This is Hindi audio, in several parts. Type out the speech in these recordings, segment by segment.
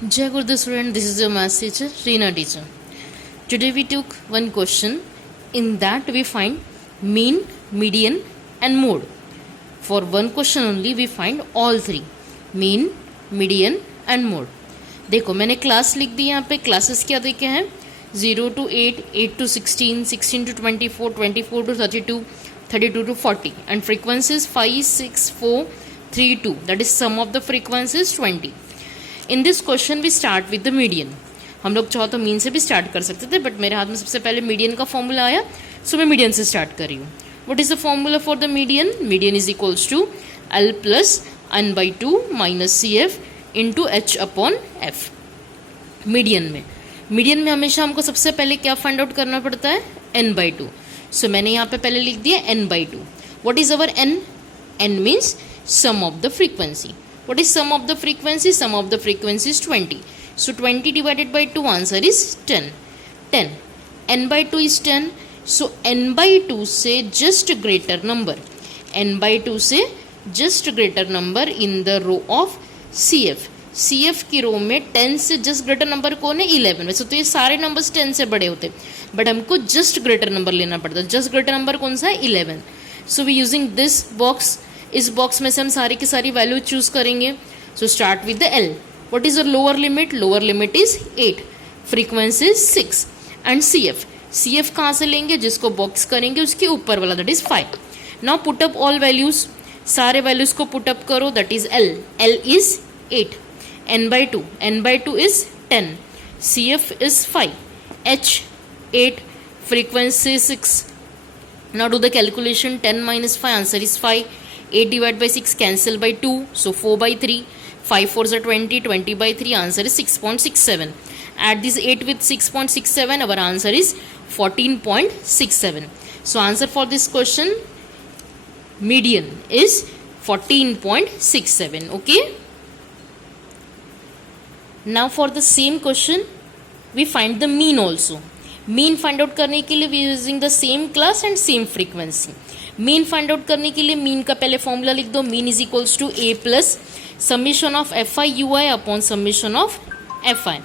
Jai Guru student, this is your maths teacher, Reena teacher. Today we took one question. In that we find mean, median and mode. For one question only we find all three. mean, median and mode. देखो मैंने क्लास लिख दी यहाँ पे. क्लासेस क्या देखे हैं 0 to 8, 8 to 16, 16 to 24, 24 to 32, 32 to 40 and frequencies 5, 6, 4, 3, 2. That is sum of the frequencies 20. In this question we start with the median. हम लोग चाहो तो मीन से भी स्टार्ट कर सकते थे, बट मेरे हाथ में सबसे पहले मीडियन का फॉर्मूला आया, सो मैं मीडियन से स्टार्ट कर रही हूँ. What is the formula for the median? Median is equals to L plus N by two minus C F into H upon F. Median में हमेशा हमको सबसे पहले क्या फाइंड आउट करना पड़ता है? N by to. सो मैंने यहाँ पे पहले लिख दिया N by two. What is our N? N means sum of the frequency. What is sum of the frequency? Sum of the frequency is 20. So 20 divided by 2 answer is 10. 10. N by 2 is 10. So N by 2 से just greater number. N by 2 से just greater number in the row of CF. CF की रो में 10 से just greater number कौन है? 11. वैसे तो ये सारे numbers 10 से बड़े होते, but हमको just greater number लेना पड़ता है. just greater number कौन सा है? 11. So we using this box. इस बॉक्स में से हम सारी की सारी वैल्यू चूज करेंगे. So start with the L. What is the lower limit? Lower limit is 8, frequency 6 and C F. C F कहाँ से लेंगे? जिसको बॉक्स करेंगे उसके ऊपर वाला, that is 5. Now put up all values. सारे वैल्यूज को पुट अप करो. That is L. L is 8, N by two. N by two is 10, C F is 5, H 8, frequency 6. Now do the calculation. 10 minus 5 answer is 5. 8 divided by 6 cancel by 2, so 4 by 3, 5 4s are 20, 20 by 3 answer is 6.67. Add this 8 with 6.67, our answer is 14.67. So answer for this question median is 14.67. Okay, now for the same question we find the mean also. Mean find out करने के लिए we using the same class and same frequency. Mean find out करने के लिए मीन का पहले फॉर्मूला लिख दो. Mean is equals to A plus summation of F I U I upon summation of F I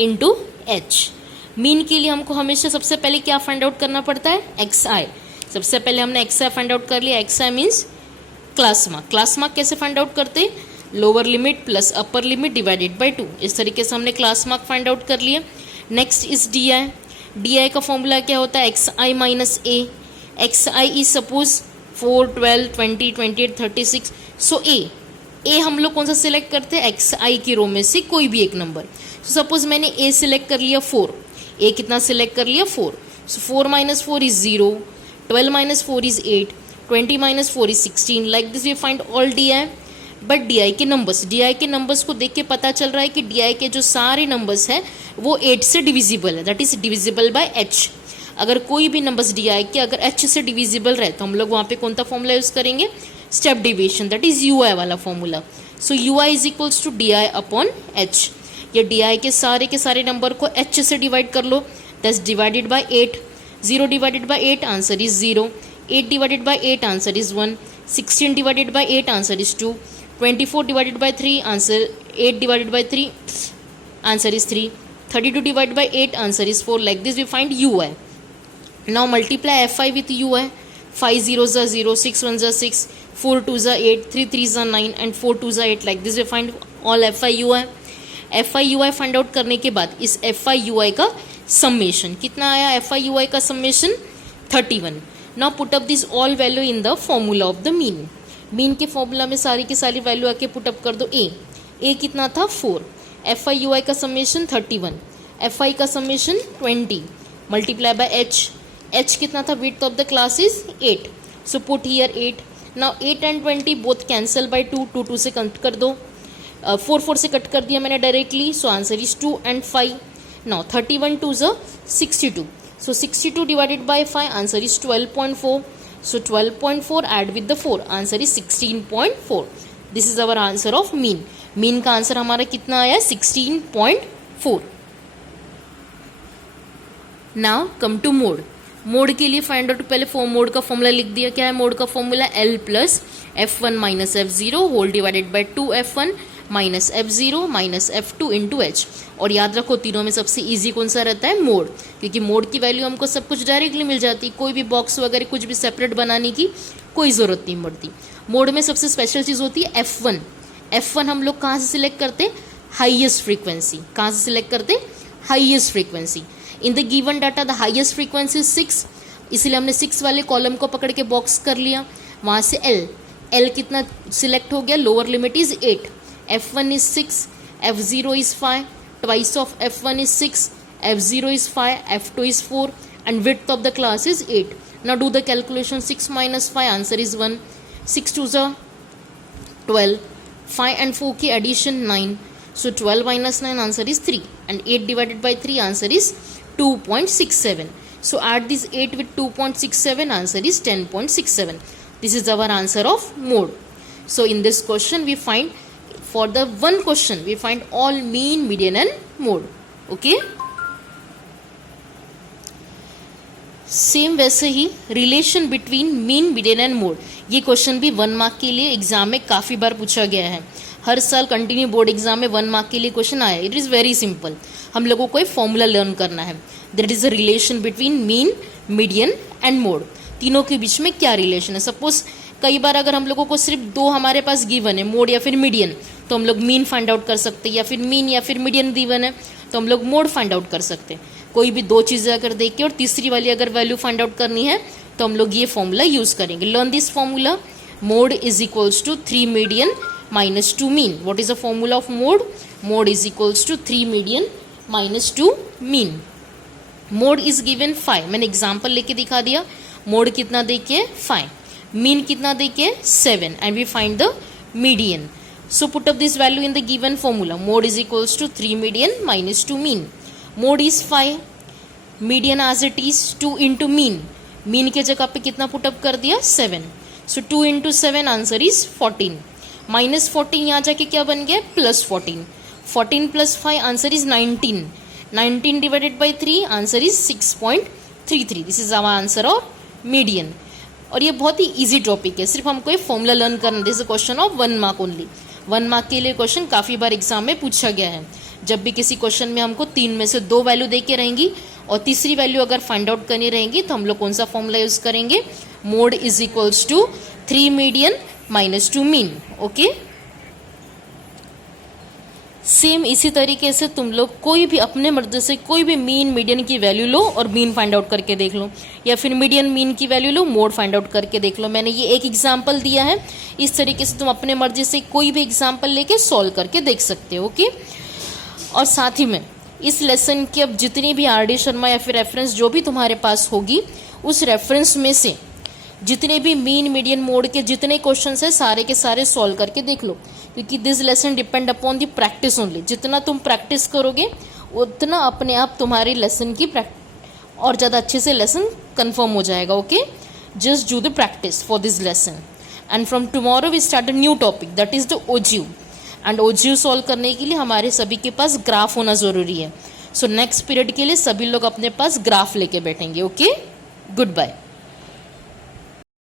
into H. Mean के लिए हमको हमेशा सबसे पहले क्या फाइंड आउट करना पड़ता है? एक्स आई. सबसे पहले हमने एक्स आई फाइंड आउट कर लिया. X I means class mark. Class mark कैसे फाइंड आउट करते? Lower limit plus upper limit divided by 2. इस तरीके से हमने क्लास मार्क फाइंड आउट कर लिए. Next is D I. D I का फॉर्मूला क्या होता है? X I minus A. X I is suppose 4, 12, 20, 28, 36. सो ए हम लोग कौन सा सिलेक्ट करते हैं? एक्स आई की रो में से कोई भी एक नंबर. सो सपोज मैंने ए सिलेक्ट कर लिया 4. ए कितना सिलेक्ट कर लिया? 4. सो 4 minus 4 is 0, 12 minus 4 is 8, 20 minus 4 is 16. Like this we find all D I. But D I के नंबर्स को देख के पता चल रहा है कि डी आई के जो सारे नंबर्स हैं वो 8 से डिविजिबल है. That is divisible by H. अगर कोई भी नंबर्स डी आई के अगर एच से डिविजिबल रहे तो हम लोग वहाँ पे कौन सा फॉर्मूला यूज करेंगे? Step division. That is U I वाला formula. So U I is equals to D I upon H. ये डी आई के सारे नंबर को एच से डिवाइड कर लो. That's divided by 8. 0 divided by 8 answer is 0. 8 divided by 8 answer is 1. 16 divided by 8 answer is 2. 24 divided by 3 answer 8 divided by 3 answer is 3. 32 divided by 8 answer is 4. Like this we find ui. Now multiply fi with ui. 5 zeros are 0, 6 ones are 6, 4 twos are 8, 3 threes are 9 and 4 twos are 8. Like this we find all fi ui. fi ui find out करने के बाद इस fi ui का summation कितना आया? fi ui का summation 31. Now put up this all value in the formula of the mean. Mean के फॉर्मूला में सारी की सारी वैल्यू आके पुट अप कर दो. ए कितना था? 4. एफ आई यू आई का समेशन 31. एफ आई का summation 20 multiply by H. H कितना था? Width of the class is 8. So put here 8. Now 8 and 20 both cancel by 2. 2 से कट कर दो. 4 से कट कर दिया मैंने directly. So answer is 2 and 5. Now 31 2 is 62. So 62 divided by 5 answer is 12.4. So 12.4 add with the 4 answer is 16.4. This is our answer of mean. Mean का आंसर हमारा कितना आया? 16.4. Now come to mode. Mode के लिए फाइंड आउट, पहले मोड का फॉर्मूला लिख दिया। क्या है मोड का formula? L plus F1 minus F0 whole divided by 2F1 minus F0 minus F2 into H। और याद रखो तीनों में सबसे इजी कौन सा रहता है? मोड, क्योंकि मोड की वैल्यू हमको सब कुछ डायरेक्टली मिल जाती है, कोई भी बॉक्स वगैरह कुछ भी सेपरेट बनाने की कोई ज़रूरत नहीं पड़ती। मोड में सबसे स्पेशल चीज़ होती है F1। F1 हम लोग कहाँ से सिलेक्ट करते? Highest frequency. कहाँ से सिलेक्ट करते? Highest frequency. In the given data the highest frequency 6, इसलिए हमने 6 वाले कॉलम को पकड़ के बॉक्स कर लिया। वहाँ से L कितना सिलेक्ट हो गया? Lower limit is 8, F1 is 6, F0 is 5, twice of F1 is 6, F0 is 5, F2 is 4, and width of the class is 8. Now do the calculation. 6 minus 5, answer is 1. 6 2s are 12. 5 and 4 की addition 9. So 12 minus 9, answer is 3. And 8 divided by 3, answer is 2.67. So add this 8 with 2.67, answer is 10.67. This is our answer of mode. So in this question we find, for the one question we find all mean, median and mode. Okay. Same वैसे ही relation between mean, median and mode, ये क्वेश्चन भी 1 मार्क के लिए एग्जाम में काफ़ी बार पूछा गया है। हर साल कंटिन्यू बोर्ड एग्जाम में 1 मार्क के लिए क्वेश्चन आया। इट इज़ वेरी सिंपल, हम लोगों को एक फॉर्मूला लर्न करना है। That is a relation between mean, median and mode. तीनों के बीच में क्या रिलेशन है? सपोज कई बार अगर हम लोगों को सिर्फ दो हमारे पास गिवन है, मोड या फिर मीडियन, तो हम लोग मीन फाइंड आउट कर सकते हैं, या फिर मीन या फिर मीडियन गिवन है तो हम लोग मोड फाइंड आउट कर सकते हैं। कोई भी दो चीज़ें अगर देख के और तीसरी वाली अगर वैल्यू फाइंड आउट करनी है तो हम लोग ये फॉर्मूला यूज़ करेंगे। Learn this formula, mode is equals to 3 median minus 2 mean. What is the formula of mode? Mode is equals to 3 median minus 2 mean. Mode is given 5, मैंने एग्जाम्पल लेके दिखा दिया। मोड कितना देखिए 5, मीन कितना देखिए 7, and we find the median. So put up this value in the given formula. Mode is equals to 3 median minus 2 mean. Mode is 5, median as it is 2 into mean. Mean के जगह पे कितना put up कर दिया? 7. So 2 into 7, answer is 14. Minus 14 यहाँ जाके क्या बन गया? Plus 14. 14 plus 5, answer is 19. 19 divided by 3, answer is 6.33. This is our answer of median. और ये बहुत ही इजी टॉपिक है, सिर्फ हमको ये फॉर्मूला लर्न करना। This is question of 1 mark only. 1 mark के लिए क्वेश्चन काफ़ी बार एग्जाम में पूछा गया है। जब भी किसी क्वेश्चन में हमको 3 में से 2 वैल्यू दे के रहेंगी और तीसरी वैल्यू अगर फाइंड आउट करनी रहेंगी तो हम लोग कौन सा फॉर्मूला यूज़ करेंगे? Mode is equals to 3 median minus 2 mean. Okay, same इसी तरीके से तुम लोग कोई भी अपने मर्जी से कोई भी मीन, मीडियन की वैल्यू लो और मीन फाइंड आउट करके देख लो, या फिर मीडियन, मीन की वैल्यू लो, मोड फाइंड आउट करके देख लो। मैंने ये एक एग्जांपल दिया है, इस तरीके से तुम अपने मर्जी से कोई भी एग्जांपल लेके सॉल्व करके देख सकते हो। ओके, और साथ ही में इस लेसन की अब जितनी भी RD शर्मा या फिर रेफरेंस जो भी तुम्हारे पास होगी, उस रेफरेंस में से जितने भी मीन, मीडियन, मोड के जितने क्वेश्चंस है सारे के सारे सॉल्व करके देख लो, क्योंकि this lesson depend upon the practice only. जितना तुम प्रैक्टिस करोगे उतना अपने आप तुम्हारी लेसन की और ज़्यादा अच्छे से लेसन कंफर्म हो जाएगा। Okay, just do the practice for this lesson, and from tomorrow we start a new topic, that is the OGU। And OGU solve करने के लिए हमारे सभी के पास ग्राफ होना ज़रूरी है। सो नेक्स्ट पीरियड के लिए सभी लोग अपने पास ग्राफ लेके बैठेंगे। Okay, good bye.